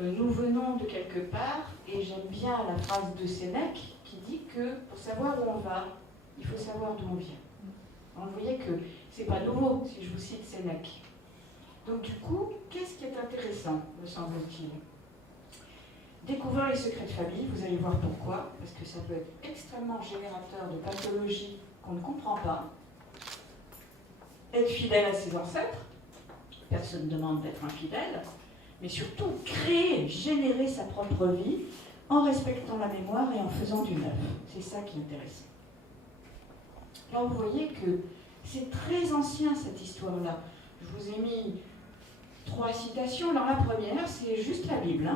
nous venons de quelque part, et j'aime bien la phrase de Sénèque qui dit que pour savoir où on va, il faut savoir d'où on vient. Donc vous voyez que c'est pas nouveau si je vous cite Sénèque. Donc du coup, qu'est-ce qui est intéressant, me semble-t-il? Découvrir les secrets de famille, vous allez voir pourquoi, parce que ça peut être extrêmement générateur de pathologies qu'on ne comprend pas. Être fidèle à ses ancêtres, personne ne demande d'être infidèle, mais surtout créer, générer sa propre vie en respectant la mémoire et en faisant du neuf. C'est ça qui est intéressant. Là, vous voyez que c'est très ancien cette histoire-là. Je vous ai mis 3 citations. Alors la première, c'est juste la Bible.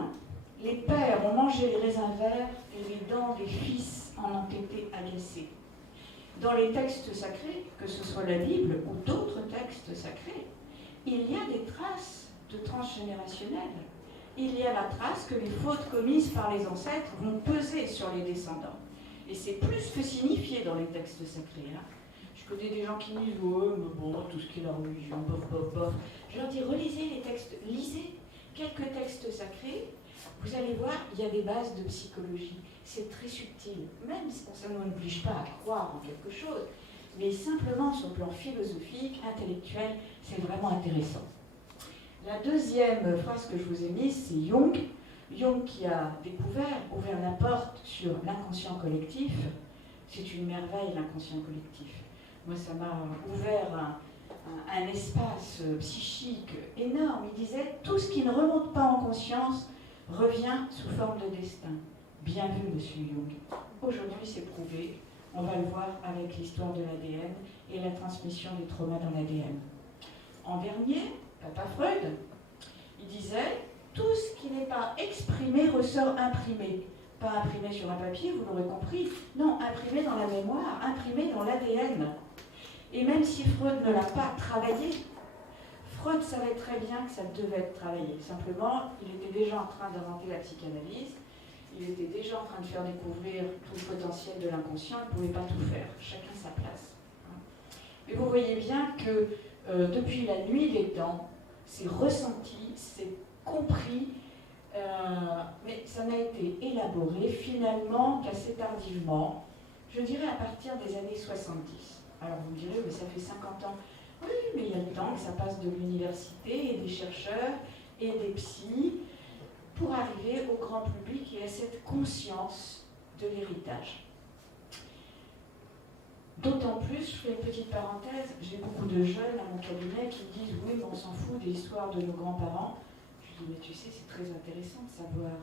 Les pères ont mangé les raisins verts et les dents des fils en ont été agacés. Dans les textes sacrés, que ce soit la Bible ou d'autres textes sacrés, il y a des traces de transgénérationnel. Il y a la trace que les fautes commises par les ancêtres vont peser sur les descendants. Et c'est plus que signifié dans les textes sacrés. Je connais des gens qui disent « Ouais, mais bon, tout ce qui est la religion, bof, bof, bof ». Je leur dis « Relisez les textes, lisez quelques textes sacrés, vous allez voir, il y a des bases de psychologie. C'est très subtil, même si ça ne nous oblige pas à croire en quelque chose, mais simplement sur le plan philosophique, intellectuel, c'est vraiment intéressant. La deuxième phrase que je vous ai mise, c'est Jung. Jung qui a ouvert la porte sur l'inconscient collectif. C'est une merveille, l'inconscient collectif. Moi, ça m'a ouvert un espace psychique énorme. Il disait, tout ce qui ne remonte pas en conscience revient sous forme de destin. Bien vu, monsieur Jung. Aujourd'hui, c'est prouvé. On va le voir avec l'histoire de l'ADN et la transmission des traumas dans l'ADN. En dernier, Papa Freud, il disait, tout ce qui n'est pas exprimé ressort imprimé. Pas imprimé sur un papier, vous l'aurez compris. Non, imprimé dans la mémoire, imprimé dans l'ADN. Et même si Freud ne l'a pas travaillé, Freud savait très bien que ça devait être travaillé. Simplement, il était déjà en train d'inventer la psychanalyse, il était déjà en train de faire découvrir tout le potentiel de l'inconscient, il ne pouvait pas tout faire, chacun sa place. Mais vous voyez bien que depuis la nuit des temps, c'est ressenti, c'est compris, mais ça n'a été élaboré finalement qu'assez tardivement, je dirais à partir des années 70. Alors vous me direz, mais ça fait 50 ans. Oui, mais il y a le temps que ça passe de l'université et des chercheurs et des psys pour arriver au grand public et à cette conscience de l'héritage. D'autant plus, je fais une petite parenthèse, j'ai beaucoup de jeunes à mon cabinet qui me disent « Oui, mais on s'en fout des histoires de nos grands-parents ». Je dis « Mais tu sais, c'est très intéressant de savoir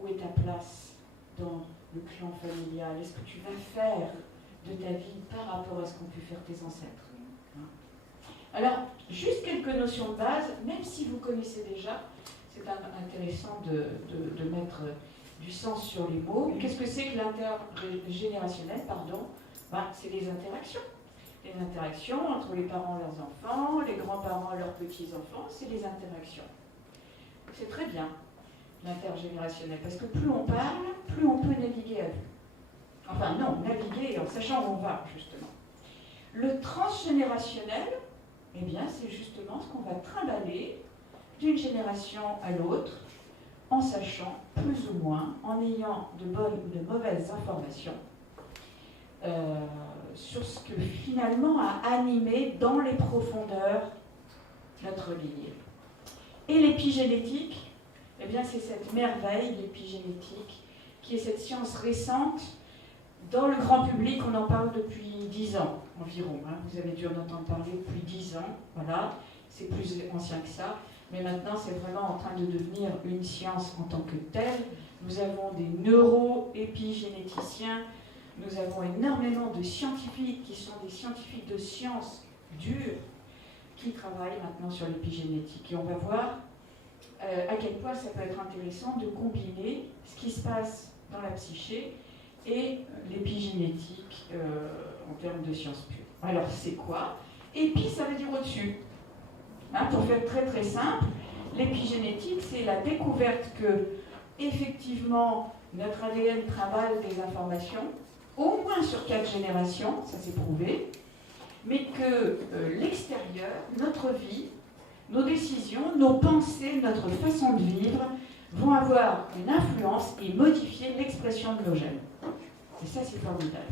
où est ta place dans le clan familial. Est-ce que tu vas faire de ta vie par rapport à ce qu'ont pu faire tes ancêtres ?» Alors, juste quelques notions de base, même si vous connaissez déjà, c'est intéressant de mettre du sens sur les mots. Qu'est-ce que c'est que l'intergénérationnel, c'est les interactions. Les interactions entre les parents et leurs enfants, les grands-parents et leurs petits-enfants, c'est les interactions. C'est très bien, l'intergénérationnel, parce que plus on parle, plus on peut naviguer à vue. Enfin non, naviguer en sachant où on va, justement. Le transgénérationnel, eh bien, c'est justement ce qu'on va trimballer d'une génération à l'autre, en sachant plus ou moins, en ayant de bonnes ou de mauvaises informations, sur ce que finalement a animé dans les profondeurs notre lignée. Et l'épigénétique, eh bien, c'est cette merveille, l'épigénétique, qui est cette science récente. Dans le grand public, on en parle depuis 10 ans environ. Vous avez dû en entendre parler depuis 10 ans. Voilà, c'est plus ancien que ça. Mais maintenant, c'est vraiment en train de devenir une science en tant que telle. Nous avons des neuro-épigénéticiens. Nous avons énormément de scientifiques qui sont des scientifiques de sciences dures qui travaillent maintenant sur l'épigénétique. Et on va voir à quel point ça peut être intéressant de combiner ce qui se passe dans la psyché et l'épigénétique en termes de sciences pures. Alors, c'est quoi? Épi, ça veut dire au-dessus. Pour faire très très simple, l'épigénétique, c'est la découverte que, effectivement, notre ADN trimballe des informations, au moins sur 4 générations, ça c'est prouvé, mais que l'extérieur, notre vie, nos décisions, nos pensées, notre façon de vivre, vont avoir une influence et modifier l'expression de nos gènes. Et ça, c'est formidable.